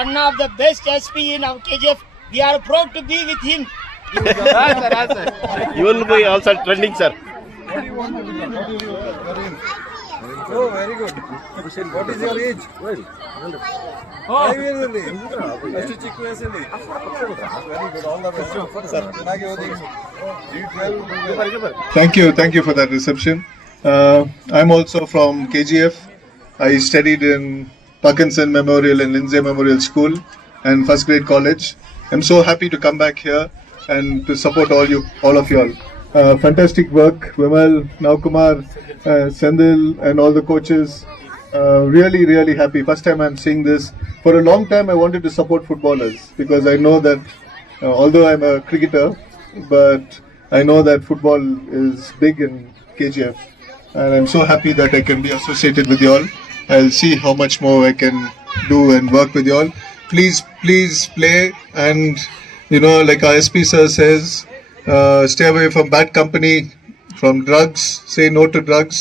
one of the best SP in our KGF. We are proud to be with him. You will be also trending, sir. What do you want to become? What is your career? Oh, very good. What is your age? 5 years only. ಅಷ್ಟು ಚಿಕ್ಕ ವಯಸ್ಸಲ್ಲಿ. Very good. All the best. ಚೆನ್ನಾಗಿ ಓದಿ. Thank you for that reception. I'm also from KGF. I studied in Parkinson Memorial and Lindsay Memorial School and first grade college. I'm so happy to come back here and to support all of you all. Fantastic work, Vimal, Navkumar, Sendil, and all the coaches. Really happy. First time I'm seeing this. For a long time I wanted to support footballers because I know that although I'm a cricketer, but I know that football is big in KGF. And I'm so happy that I can be associated with you all. I'll see how much more I can do and work with you all. Please play and, like our SP sir says, stay away from bad company, from drugs, say no to drugs,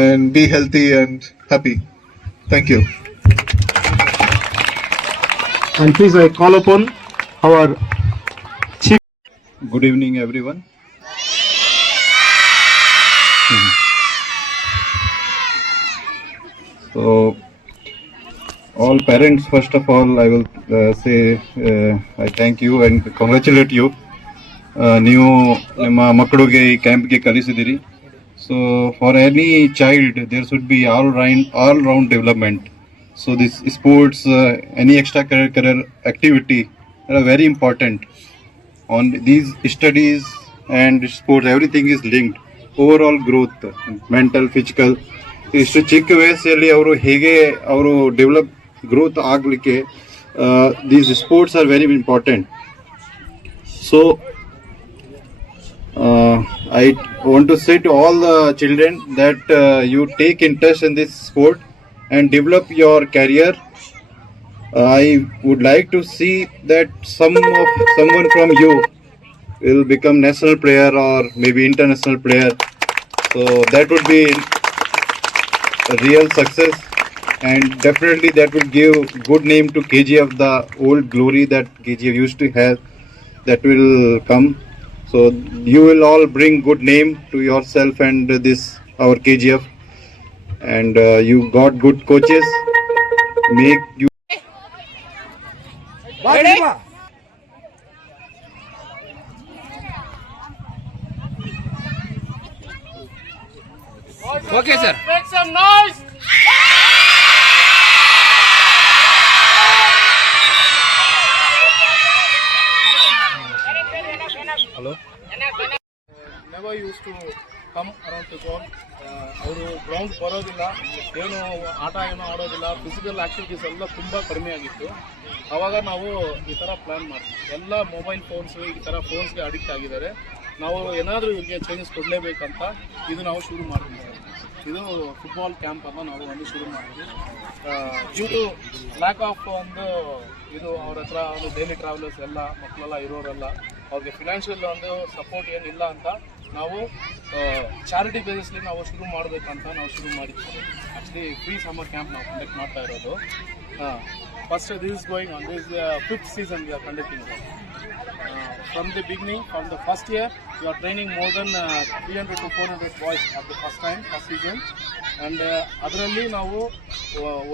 and be healthy and happy. Thank you. And please I call upon our chief. Good evening, everyone. So, all parents, first of all, I will say I thank you and congratulate you. ನೀವು ನಿಮ್ಮ ಮಕ್ಕಳಿಗೆ ಈ ಕ್ಯಾಂಪ್ಗೆ ಕಲಿಸಿದಿರಿ. So for any child there should be all round development. So this sports, any extracurricular activity are very important. On these studies and sports, everything is linked. Overall growth, mental, physical. ಇಷ್ಟು ಚಿಕ್ಕ ವಯಸ್ಸಲ್ಲಿ ಅವರು ಹೇಗೆ ಅವರು develop growth ಆಗಲಿಕ್ಕೆ these sports are very important. So I want to say to all the children that you take interest in this sport and develop your career. I would like to see that someone from you will become national player or maybe international player. So that would be a real success, and definitely that will give good name to KGF. The old glory that KGF used to have, that will come. So you will all bring good name to yourself and this our KGF, and you got good coaches. Make you. Okay, sir. Make some noise. Hello. Never used to come around the ground. ಅವರು ground ಬರೋದಿಲ್ಲ, ಏನು ಆಟ ಆಡೋದಿಲ್ಲ, physical activities ಎಲ್ಲ ತುಂಬ ಕಡಿಮೆ ಆಗಿತ್ತು. ಆವಾಗ ನಾವು ಈ ಥರ ಪ್ಲ್ಯಾನ್ ಮಾಡ್ತೀವಿ. ಎಲ್ಲ ಮೊಬೈಲ್ ಫೋನ್ಸು ಈ ಥರ ಫೋನ್ಸ್ಗೆ ಅಡಿಕ್ಟ್ ಆಗಿದ್ದಾರೆ. ನಾವು ಏನಾದರೂ ಇವ್ರಿಗೆ ಚೇಂಜಸ್ ಕೊಡಲೇಬೇಕಂತ ಇದು ನಾವು ಶುರು ಮಾಡಿದ್ವಿ. ಇದು ಫುಟ್ಬಾಲ್ ಕ್ಯಾಂಪ್ ಅನ್ನು ನಾವು ಒಂದು ಶುರು ಮಾಡಿದ್ವಿ. ಡ್ಯೂ ಟು ಲ್ಯಾಕ್ ಆಫ್ ಇದು ಅವ್ರ ಹತ್ರ ಒಂದು ಡೈಲಿ ಟ್ರಾವೆಲರ್ಸ್ ಎಲ್ಲ ಮಕ್ಕಳೆಲ್ಲ ಇರೋರೆಲ್ಲ ಅವ್ರಿಗೆ ಫಿನಾನ್ಷಿಯಲ್ ಒಂದು ಸಪೋರ್ಟ್ ಏನಿಲ್ಲ ಅಂತ ನಾವು ಚಾರಿಟಿ ಬೇಸಿಸ್ಲಿ ನಾವು ಶುರು ಮಾಡಬೇಕಂತ ನಾವು ಶುರು ಮಾಡಿದ್ವಿ. ಆ್ಯಕ್ಚುಲಿ ಫ್ರೀ ಸಮ್ಮರ್ ಕ್ಯಾಂಪ್ ನಾವು ಕಂಡಕ್ಟ್ ಮಾಡ್ತಾ ಇರೋದು. First this is going on this 5th season we are conducting. From the beginning, from the first year, we are training more than 300 to 400 boys at the first season. And ಅದರಲ್ಲಿ ನಾವು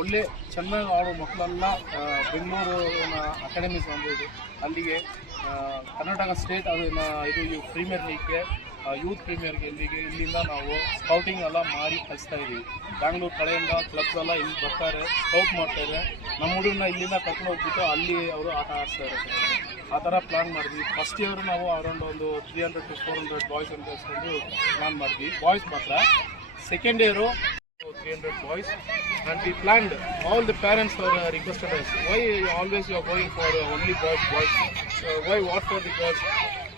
ಒಳ್ಳೆ ಚೆನ್ನಾಗಿ ಆಡೋ ಮಕ್ಕಳೆಲ್ಲ Bengaluru academies ಅಂಬೋದು ಅಲ್ಲಿಗೆ Karnataka state ಇದು premier ಲೀಗ್ಗೆ youth ಪ್ರೀಮಿಯರ್ಗೆ ಇಲ್ಲಿಂದ ನಾವು ಸ್ಕೌಟಿಂಗ್ ಎಲ್ಲ ಮಾಡಿ ಕಳಿಸ್ತಾ ಇದ್ದೀವಿ. ಬ್ಯಾಂಗ್ಳೂರು ಕಡೆಯಿಂದ ಕ್ಲಬ್ಸ್ ಎಲ್ಲ ಇಲ್ಲಿ ಬರ್ತಾರೆ, ಸ್ಕೌಟ್ ಮಾಡ್ತಾರೆ. ನಮ್ಮ ಹುಡುಗರನ್ನ ಇಲ್ಲಿಂದ ಕರ್ಕೊಂಡು ಹೋಗ್ಬಿಟ್ಟು ಅಲ್ಲಿ ಅವರು ಆಟ ಆಡಿಸ್ತಾ ಇರ್ತಾರೆ. ಆ ಥರ ಪ್ಲ್ಯಾನ್ ಮಾಡಿದ್ವಿ. ಫಸ್ಟ್ ಇಯರ್ ನಾವು ಅರೌಂಡ್ ಒಂದು 300 to 400 ಬಾಯ್ಸ್ ಅಂತ ಹೇಳ್ಕೊಂಡು ಪ್ಲ್ಯಾನ್ ಮಾಡಿದ್ವಿ, ಬಾಯ್ಸ್ ಮಾತ್ರ. Second year 300 boys, and we planned. All the parents were requested us, why always you are going for only boys? Why what for the girls?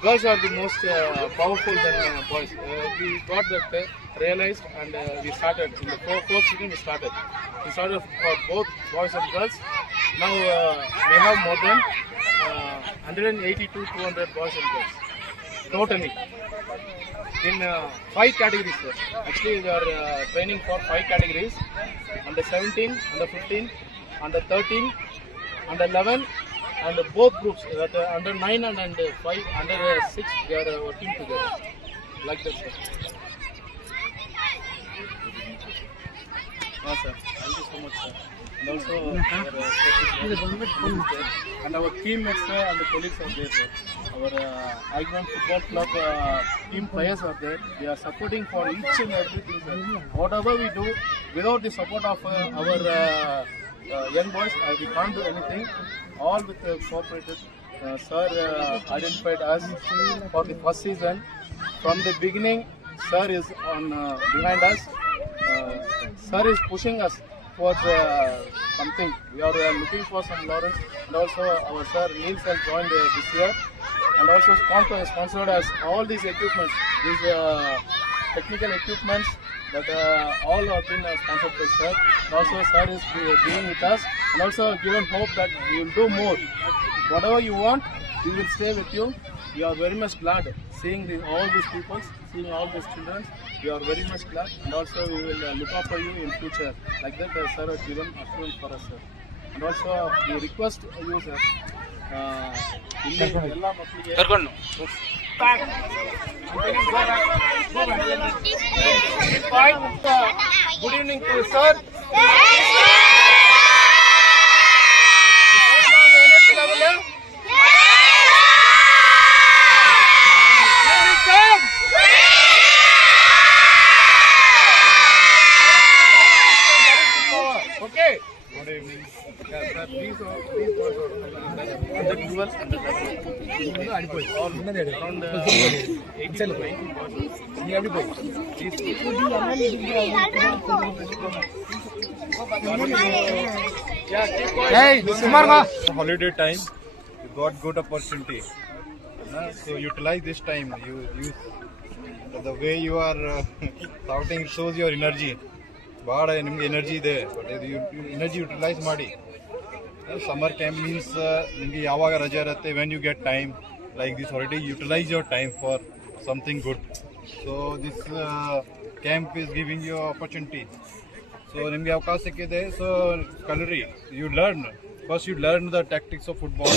Girls are the most powerful than boys. We got that realized, and we started in the fourth season. We started for both boys and girls. Now we have more than 180 to 200 boys and girls totally in 5 categories, sir. Actually we are training for 5 categories: under 17, under 15, under 13, under 11, and both groups, that under 9 and under 5, under 6, they are working together. Like that, sir. Sir. Thank you so much, sir. And also, and our teammates and the colleagues are there, sir. Our Icon Football Club team players are there. They are supporting for each and everything, sir. Whatever we do, without the support of our young boys, we can't do anything. All with cooperated. Sir identified us for the first season. From the beginning, sir is on behind us. Sir is pushing us towards something. We are looking for some laurels, and also our sir Neils has joined this year, and also sponsored us all these equipments, these technical equipments that all have been sponsored by sir. And also sir is being with us, and also given hope that we will do more. Whatever you want, we will stay with you. We are very much glad seeing all these people, seeing all these children. We are very much glad, and also we will look after you in future. Like that, sir has given assurance for us, sir. And also we request you, sir. Good evening to you, sir. Okay. Good evening. Sir, please boys are under 12 and all around 8 to 9 Hey, holiday time, you got good opportunity. So utilize this time. You the way you are shouting, it shows your energy. ಭಾಳ ನಿಮಗೆ energy ಇದೆ, but ಇದು energy utilise ಮಾಡಿ. Summer camp means ನಿಮಗೆ ಯಾವಾಗ ರಜೆ ಇರುತ್ತೆ, when you get time like this already utilise your time for something good. So this camp is giving you opportunity. So ನಿಮಗೆ ಅವಕಾಶ ಸಿಕ್ಕಿದೆ. So clearly you learn first, you learn the tactics of football,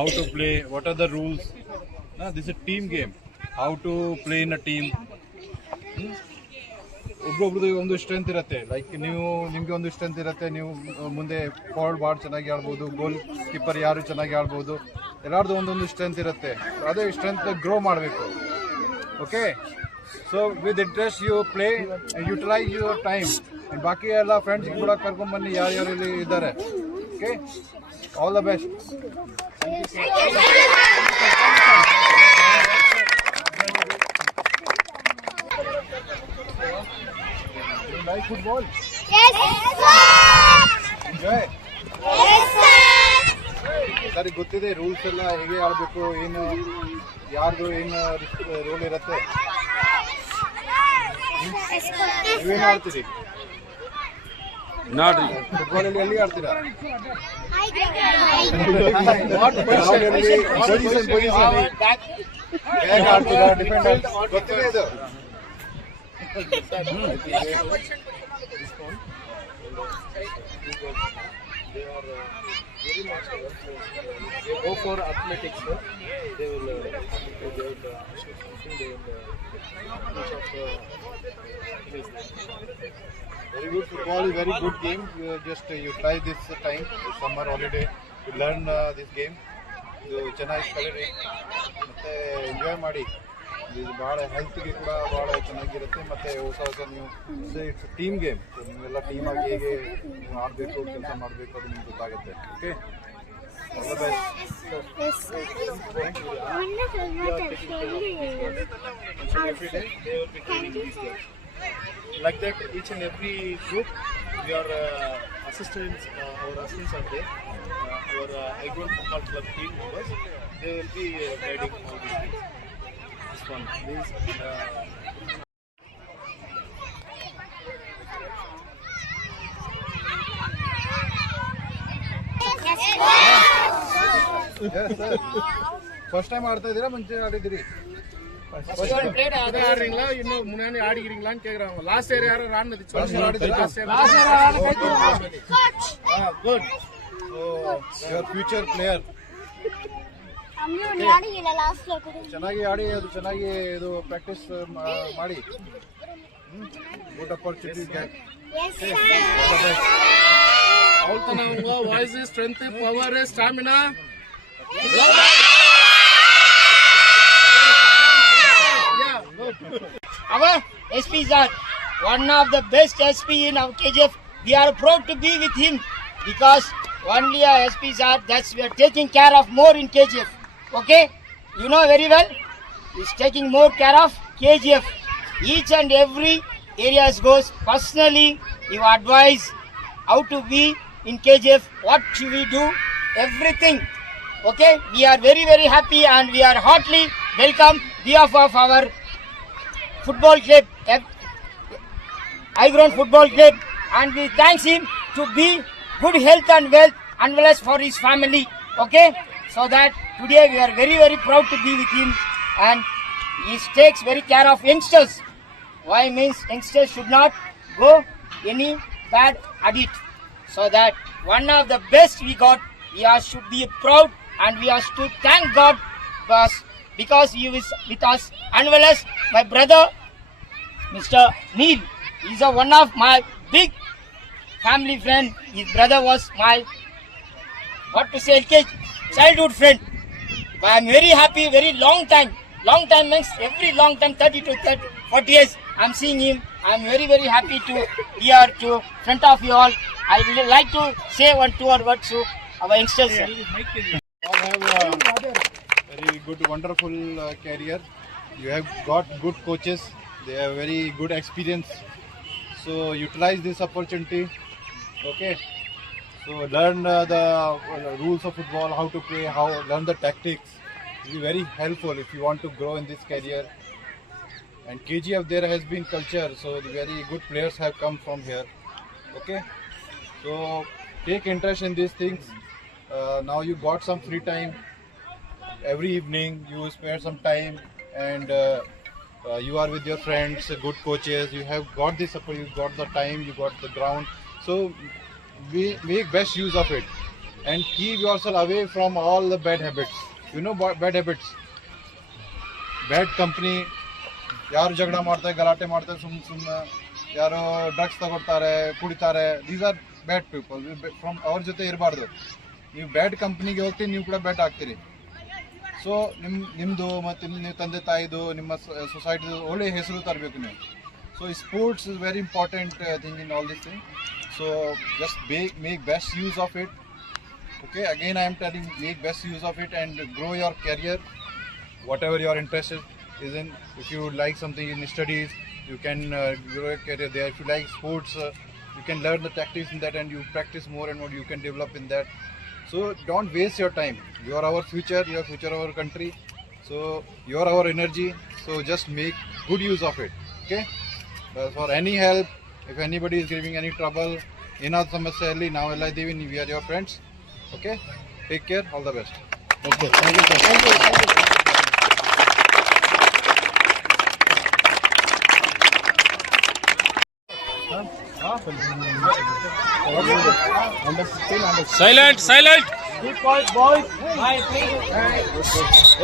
how to play, what are the rules. This is team game, how to play in a team. ಒಬ್ಬೊಬ್ರದ್ದು ಒಂದು strength ಇರುತ್ತೆ. Like ನಿಮಗೆ ಒಂದು strength ಇರುತ್ತೆ, ನೀವು ಮುಂದೆ forward ಭಾಳ ಚೆನ್ನಾಗಿ ಆಡ್ಬೋದು, ಗೋಲ್ ಕೀಪರ್ ಯಾರು ಚೆನ್ನಾಗಿ ಆಡ್ಬೋದು, ಎಲ್ಲರದ್ದು ಒಂದೊಂದು ಸ್ಟ್ರೆಂತ್ ಇರುತ್ತೆ. ಅದೇ ಸ್ಟ್ರೆಂತ್ ಗ್ರೋ ಮಾಡಬೇಕು. Okay, so with interest you play, utilise your time. ಬಾಕಿ ಎಲ್ಲ ಫ್ರೆಂಡ್ಸ್ ಕೂಡ ಕರ್ಕೊಂಡ್ಬನ್ನಿ, ಯಾರ್ಯಾರು ಇಲ್ಲಿ ಇದ್ದಾರೆ. Okay, all the best. Like football? Yes, sir. Enjoy? Yes, sir. ಸರಿ, ಗೊತ್ತಿದೆ ರೂಲ್ಸ್ ಎಲ್ಲ, ಹೇಗೆ ಆಡಬೇಕು, ಏನು ಯಾರ್ದು ಏನು ರೋಲ್ ಇರುತ್ತೆ. ನೀವೇನು ಆಡ್ತೀರಿ? ನೋಡ್ರಿ ಫುಟ್ಬಾಲಲ್ಲಿ ಎಲ್ಲಿ ಆಡ್ತೀರಾ? ಹೇಗೆ ಆಡ್ತೀರಾ? ಡಿಫೆಂಡರ್ ಗೊತ್ತಿದೆ ಇದು. They are very much they go for athletics, sir. They will assure something. They will Very good. Football is very good game. You try this time, summer holiday, to learn this game. ಇದು ಚೆನ್ನಾಗಿ ಕಲೀರಿ ಮತ್ತು enjoy ಮಾಡಿ. ಇದು ಭಾಳ ಹೆಲ್ತ್ಗೆ ಕೂಡ ಭಾಳ ಚೆನ್ನಾಗಿರುತ್ತೆ. ಮತ್ತು ಹೊಸ ನೀವು ಇಟ್ಸ್ ಟೀಮ್ ಗೇಮ್. ನೀವೆಲ್ಲ ಟೀಮಾಗಿ ಹೇಗೆ ನೀವು ಆಡಬೇಕು, ಕೆಲಸ ಮಾಡಬೇಕು, ಅದು ನಿಮ್ಗೆ ಗೊತ್ತಾಗುತ್ತೆ. Okay, all the best. every day they will be training these guys. Like that, each and every group, we are assistants. Our assistants are there. Our Icon Football Club team members, they will be guiding all these things. This one, this. First time ಆಡ್ತಾ ಇದ್ದೀರಾ, ಮುಂಚೆ ಆಡಿದ್ದೀರಿ? ஆடுறீங்களா, இன்னும் முன்னாடி ஆடிக்கிறீங்களான்னு கேக்குறாங்க. Last year யாரும் ஆடினது? Good. So your future player. Last ಚೆನ್ನಾಗಿ ಆಡಿ ಅದು ಚೆನ್ನಾಗಿ ಇದು ಪ್ರಾಕ್ಟೀಸ್ ಮಾಡಿ ಗುಡ್ ಅಪರ್ಚುನಿಟಿ ಗೆಟ್ ಅವಳ್ತನ voice strength power stamina Our SPs are one of the best SP in our KGF. We are proud to be with him because only our SPs are that's we are taking care of more in KGF. Okay, you know very well. He's taking more care of KGF. Each and every areas goes personally. You advise how to be in KGF. What should we do? Everything. Okay, we are very very happy and we are heartily welcome behalf of our football club, High Ground Football Club, and we thanks him to be good health and wealth and well as for his family. Okay, so that today we are very very proud to be with him, and he takes very care of youngsters. Why means youngsters should not go any bad addict. So that one of the best we got, we are should be proud and we are to thank God because he is with us, and well as my brother Mr. Neil. He is one of my big family friend. His brother was my childhood friend. But I am very happy, very long time means every long time 30 to 40 years I am seeing him. I am very very happy to be here to front of you all. I would like to say 1-2 words to our youngsters. All have very good, wonderful career. You have got good coaches. They have very good experience. So utilize this opportunity. Okay. So learn the rules of football, how to play, learn the tactics. It will be very helpful if you want to grow in this career. And KGF there has been culture, so the very good players have come from here. Okay. So take interest in these things. Now you got some free time. Every evening you spare some time and you are with your friends, good coaches. You have got this support, you got the time, you got the ground. So make best use of it and keep yourself away from all the bad habits. You know bad habits, bad company. ಯಾರು ಜಗಳ ಮಾಡ್ತಾರೆ, ಗಲಾಟೆ ಮಾಡ್ತಾರೆ, ಸುಮ್ಮನೆ ಯಾರು drugs ತಗೊಳ್ತಾರೆ, ಕುಡಿತಾರೆ. These are bad people. From ಅವ್ರ ಜೊತೆ ಇರಬಾರ್ದು. ನೀವು ಬ್ಯಾಡ್ ಕಂಪ್ನಿಗೆ ಹೋಗ್ತೀರಿ, ನೀವು ಕೂಡ ಬ್ಯಾಡ್ ಆಗ್ತೀರಿ. ಸೊ ನಿಮ್ಮದು ಮತ್ತು ನಿಮ್ಮ ತಂದೆ ತಾಯಿದು, ನಿಮ್ಮ ಸೊಸೈಟಿದು ಒಳ್ಳೆ ಹೆಸರು ತರಬೇಕು ನೀವು. So sports is very important thing in all this thing. So just make best use of it. Okay, again I am telling, make best use of it and grow your career, whatever your interest is in. If you like something in studies, you can grow your career there. If you like sports, you can learn the tactics in that and you practice more and more, you can develop in that. So don't waste your time. You are our future, you are future of our country. So you are our energy. So just make good use of it. Okay. For any help, if anybody is giving any trouble, ಏನಾದ್ರು ಸಮಸ್ಯೆ ಅಲ್ಲಿ ನಾವೆಲ್ಲ ಇದ್ದೀವಿ. we are your friends. Okay, take care, all the best. Okay, thank you, sir. Thank you. Silent. Keep quiet, boys.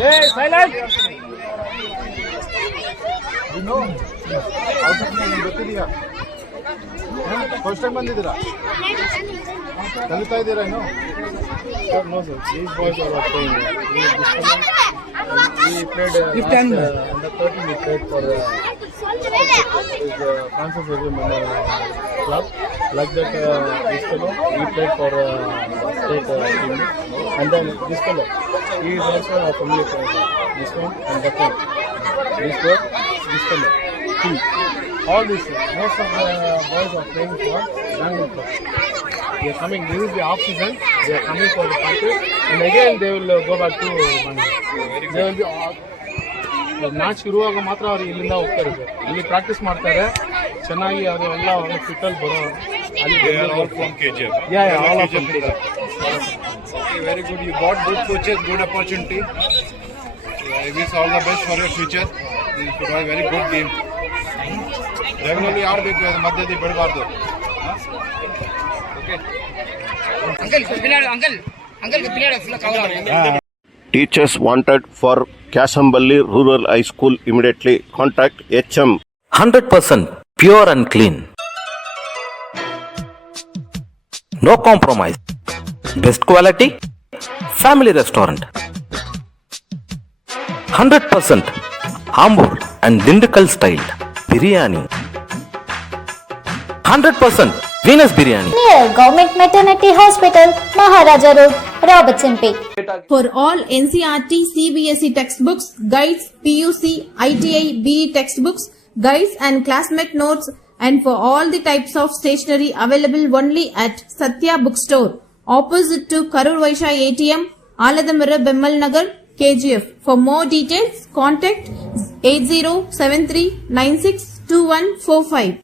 Hey, silent. You know, ಗೊತ್ತಿದೆಯಾ? First time ಬಂದಿದ್ದೀರಾ? ಕಲಿತಾ ಇದ್ದೀರಾ ಇನ್ನು? No sir, these boys are playing. We played under 13. We played for Francis Xavier Memorial Club. Like that, this fellow he played for state team, and then this fellow he is also a family friend. This one and that one. This fellow. All this, most of the boys are playing for Bangalore Club. They are coming. This is the off season. They are coming for the practice, and again they will go back to Bangalore. They will be match ಇರುವಾಗ ಮಾತ್ರ ಅವ್ರು ಇಲ್ಲಿಂದ ಹೋಗ್ತಾರೆ sir. ಇಲ್ಲಿ practice ಮಾಡ್ತಾರೆ, ಚೆನ್ನಾಗಿ ಅವರೆಲ್ಲ fit ಅಲ್ಲಿ ಬರೋ. All from KGF. Yeah, all of them. Okay, very good. You got good coaches, good opportunity. So I wish all the best for your future. You should have a very good game. Regularly ಆಡಬೇಕು, ಮಧ್ಯದಲ್ಲಿ ಬಿಡಬಾರ್ದು. Okay. Teachers wanted for Kasamballi Rural High School immediately. Contact HM. 100% pure and clean. No compromise. Best quality. Family restaurant. 100% Ambur and Dindigul style biryani. 100% Venus biryani. Near Government Maternity Hospital, Maharaja Road, Robertson Pay. For all NCERT, CBSE textbooks, guides, PUC, ITI, BE textbooks, guides and classmate notes, and for all the types of stationery available only at Satya Bookstore, opposite to Karur Vaishya ATM, Aladamara Bemmal Nagar, KGF. For more details, contact 8073962145.